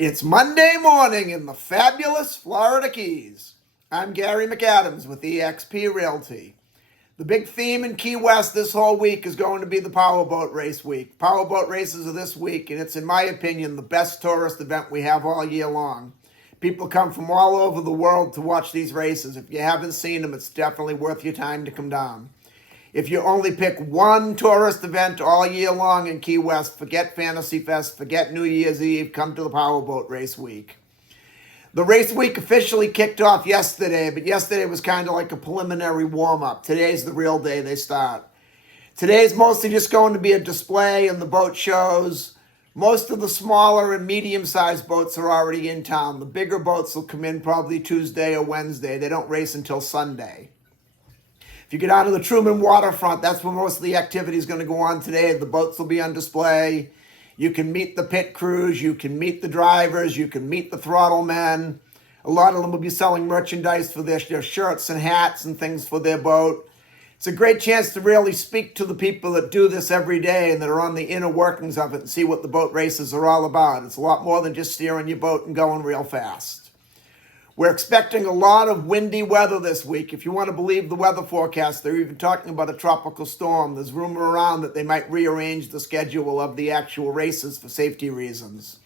It's Monday morning in the fabulous Florida Keys. I'm Gary McAdams with eXp Realty. The big theme in Key West this whole week is going to be the powerboat race week. Powerboat races are this week, and it's, in my opinion, the best tourist event we have all year long. People come from all over the world to watch these races. If you haven't seen them, it's definitely worth your time to come down. If you only pick one tourist event all year long in Key West, forget Fantasy Fest, forget New Year's Eve, come to the Powerboat Race Week. The race week officially kicked off yesterday, but yesterday was kind of like a preliminary warm-up. Today's the real day they start. Today's mostly just going to be a display and the boat shows. Most of the smaller and medium-sized boats are already in town. The bigger boats will come in probably Tuesday or Wednesday. They don't race until Sunday. If you get out of the Truman Waterfront, that's where most of the activity is going to go on today. The boats will be on display. You can meet the pit crews. You can meet the drivers. You can meet the throttle men. A lot of them will be selling merchandise for their shirts and hats and things for their boat. It's a great chance to really speak to the people that do this every day and that are on the inner workings of it and see what the boat races are all about. It's a lot more than just steering your boat and going real fast. We're expecting a lot of windy weather this week. If you want to believe the weather forecast, they're even talking about a tropical storm. There's rumor around that they might rearrange the schedule of the actual races for safety reasons.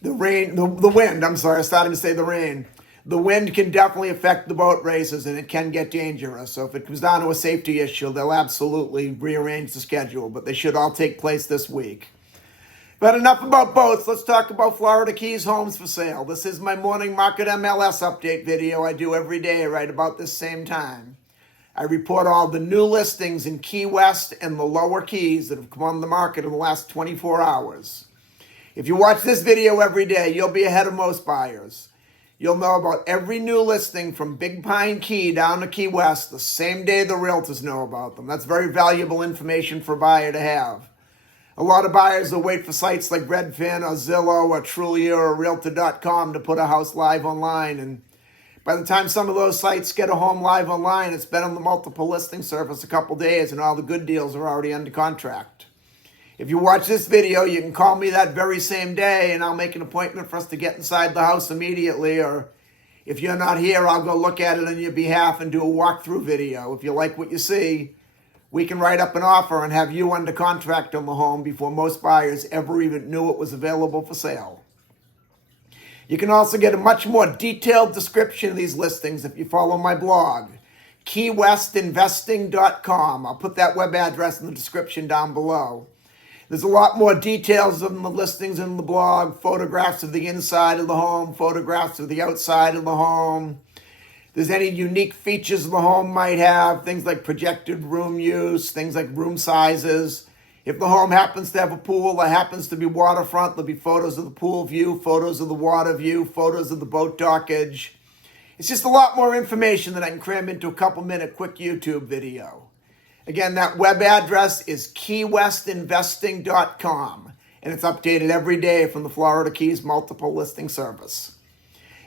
The wind, I'm sorry, I started to say the rain. The wind can definitely affect the boat races and it can get dangerous. So if it comes down to a safety issue, they'll absolutely rearrange the schedule, but they should all take place this week. But enough about boats. Let's talk about Florida Keys homes for sale. This is my morning market MLS update video I do every day right about this same time. I report all the new listings in Key West and the lower Keys that have come on the market in the last 24 hours. If you watch this video every day, you'll be ahead of most buyers. You'll know about every new listing from Big Pine Key down to Key West the same day the realtors know about them. That's very valuable information for a buyer to have. A lot of buyers will wait for sites like Redfin or Zillow or Trulia or Realtor.com to put a house live online. And by the time some of those sites get a home live online, it's been on the multiple listing service a couple days and all the good deals are already under contract. If you watch this video, you can call me that very same day and I'll make an appointment for us to get inside the house immediately. Or if you're not here, I'll go look at it on your behalf and do a walkthrough video. If you like what you see, we can write up an offer and have you under contract on the home before most buyers ever even knew it was available for sale. You can also get a much more detailed description of these listings if you follow my blog, keywestinvesting.com. I'll put that web address in the description down below. There's a lot more details of the listings in the blog, photographs of the inside of the home, photographs of the outside of the home. There's any unique features the home might have, things like projected room use, things like room sizes. If the home happens to have a pool that happens to be waterfront, there'll be photos of the pool view, photos of the water view, photos of the boat dockage. It's just a lot more information that I can cram into a couple-minute quick YouTube video. Again, that web address is keywestinvesting.com, and it's updated every day from the Florida Keys multiple listing service.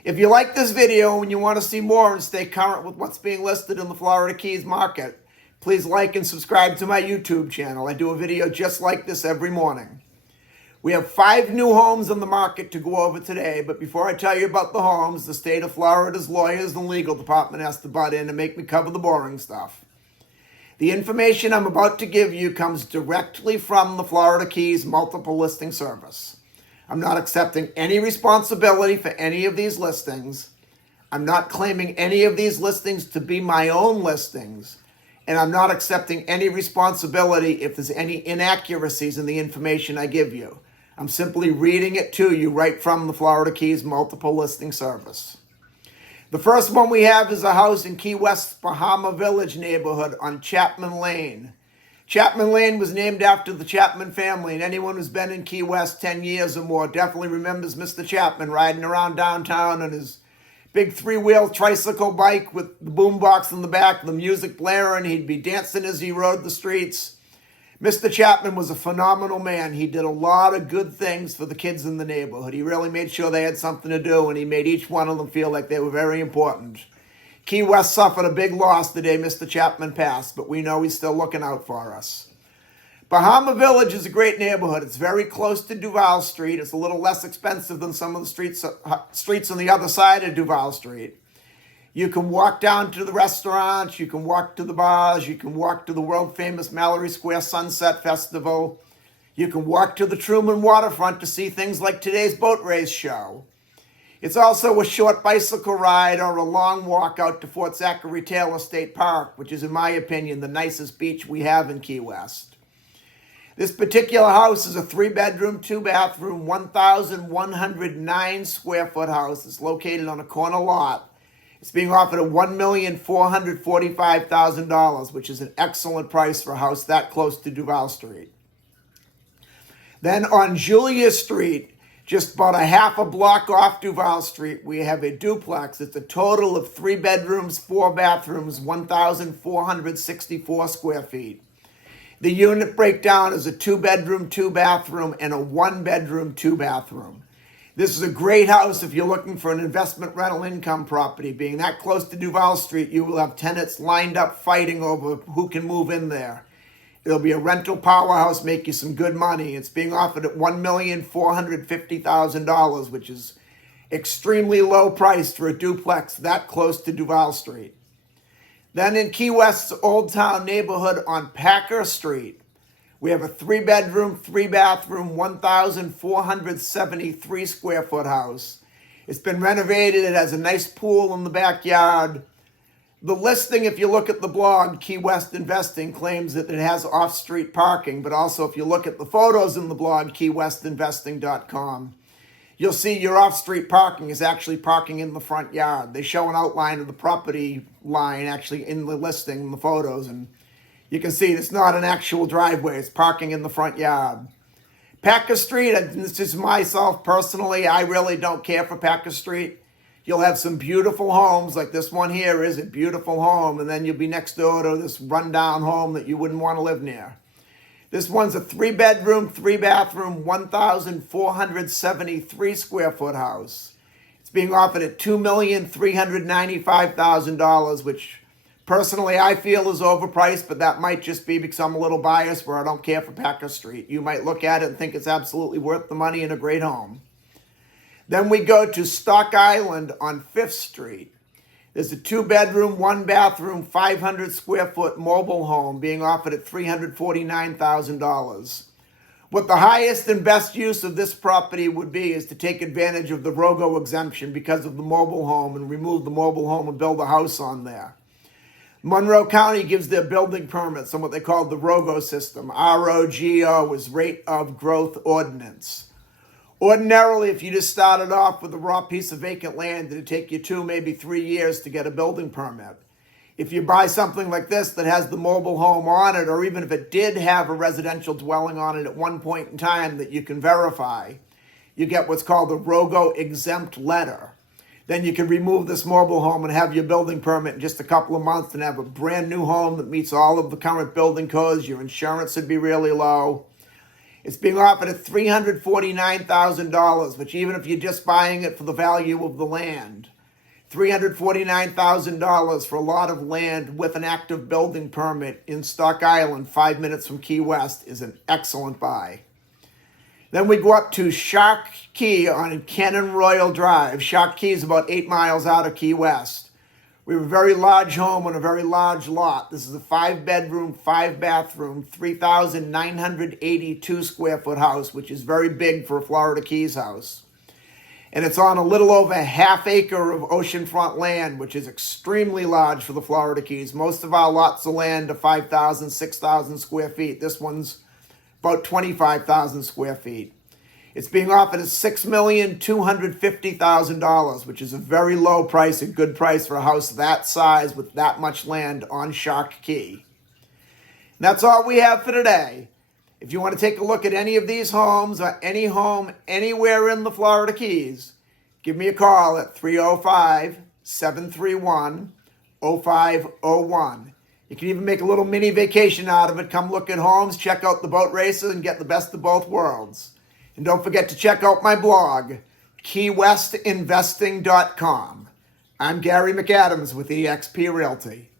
If you like this video and you want to see more and stay current with what's being listed in the Florida Keys market, please like and subscribe to my YouTube channel. I do a video just like this every morning. We have 5 new homes on the market to go over today, but before I tell you about the homes, the state of Florida's lawyers and legal department has to butt in and make me cover the boring stuff. The information I'm about to give you comes directly from the Florida Keys multiple listing service. I'm not accepting any responsibility for any of these listings. I'm not claiming any of these listings to be my own listings. And I'm not accepting any responsibility if there's any inaccuracies in the information I give you. I'm simply reading it to you right from the Florida Keys multiple listing service. The first one we have is a house in Key West's Bahama Village neighborhood on Chapman Lane. Chapman Lane was named after the Chapman family, and anyone who's been in Key West 10 years or more definitely remembers Mr. Chapman riding around downtown on his big 3-wheel tricycle bike with the boombox in the back, the music blaring. He'd be dancing as he rode the streets. Mr. Chapman was a phenomenal man. He did a lot of good things for the kids in the neighborhood. He really made sure they had something to do, and he made each one of them feel like they were very important. Key West suffered a big loss the day Mr. Chapman passed, but we know he's still looking out for us. Bahama Village is a great neighborhood. It's very close to Duval Street. It's a little less expensive than some of the streets on the other side of Duval Street. You can walk down to the restaurants, you can walk to the bars, you can walk to the world-famous Mallory Square Sunset Festival. You can walk to the Truman Waterfront to see things like today's boat race show. It's also a short bicycle ride or a long walk out to Fort Zachary Taylor State Park, which is, in my opinion, the nicest beach we have in Key West. This particular house is a 3-bedroom, 2-bathroom, 1,109 square foot house. It's located on a corner lot. It's being offered at $1,445,000, which is an excellent price for a house that close to Duval Street. Then on Julia Street, just about a half a block off Duval Street, we have a duplex. It's a total of 3 bedrooms, 4 bathrooms, 1,464 square feet. The unit breakdown is a 2-bedroom, 2-bathroom, and a 1-bedroom, 2-bathroom. This is a great house if you're looking for an investment rental income property. Being that close to Duval Street, you will have tenants lined up fighting over who can move in there. It'll be a rental powerhouse, make you some good money. It's being offered at $1,450,000, which is extremely low price for a duplex that close to Duval Street. Then in Key West's Old Town neighborhood on Packer Street, we have a 3-bedroom, 3-bathroom, 1,473 square foot house. It's been renovated. It has a nice pool in the backyard. The listing, if you look at the blog, Key West Investing, claims that it has off-street parking, but also if you look at the photos in the blog, keywestinvesting.com, you'll see your off-street parking is actually parking in the front yard. They show an outline of the property line actually in the listing, in the photos, and you can see it's not an actual driveway. It's parking in the front yard. Packer Street, this is myself personally, I really don't care for Packer Street. You'll have some beautiful homes, like this one here is a beautiful home, and then you'll be next door to this rundown home that you wouldn't want to live near. This one's a 3-bedroom, 3-bathroom, 1,473 square foot house. It's being offered at $2,395,000, which personally I feel is overpriced, but that might just be because I'm a little biased where I don't care for Packer Street. You might look at it and think it's absolutely worth the money and a great home. Then we go to Stock Island on 5th Street. There's a 2-bedroom, 1-bathroom, 500 square foot mobile home being offered at $349,000. What the highest and best use of this property would be is to take advantage of the ROGO exemption because of the mobile home and remove the mobile home and build a house on there. Monroe County gives their building permits on what they call the ROGO system. ROGO is Rate of Growth Ordinance. Ordinarily, if you just started off with a raw piece of vacant land, it'd take you 2, maybe 3 years to get a building permit. If you buy something like this that has the mobile home on it, or even if it did have a residential dwelling on it at one point in time that you can verify, you get what's called the ROGO exempt letter. Then you can remove this mobile home and have your building permit in just a couple of months and have a brand new home that meets all of the current building codes. Your insurance would be really low. It's being offered at $349,000, which even if you're just buying it for the value of the land, $349,000 for a lot of land with an active building permit in Stock Island, 5 minutes from Key West, is an excellent buy. Then we go up to Shark Key on Cannon Royal Drive. Shark Key is about 8 miles out of Key West. We have a very large home on a very large lot. This is a 5-bedroom, 5-bathroom, 3,982 square foot house, which is very big for a Florida Keys house. And it's on a little over a half acre of oceanfront land, which is extremely large for the Florida Keys. Most of our lots of land are 5,000, 6,000 square feet. This one's about 25,000 square feet. It's being offered at $6,250,000, which is a very low price, a good price for a house that size with that much land on Shark Key. And that's all we have for today. If you want to take a look at any of these homes or any home anywhere in the Florida Keys, give me a call at 305-731-0501. You can even make a little mini vacation out of it. Come look at homes, check out the boat races, and get the best of both worlds. And don't forget to check out my blog, keywestinvesting.com. I'm Gary McAdams with eXp Realty.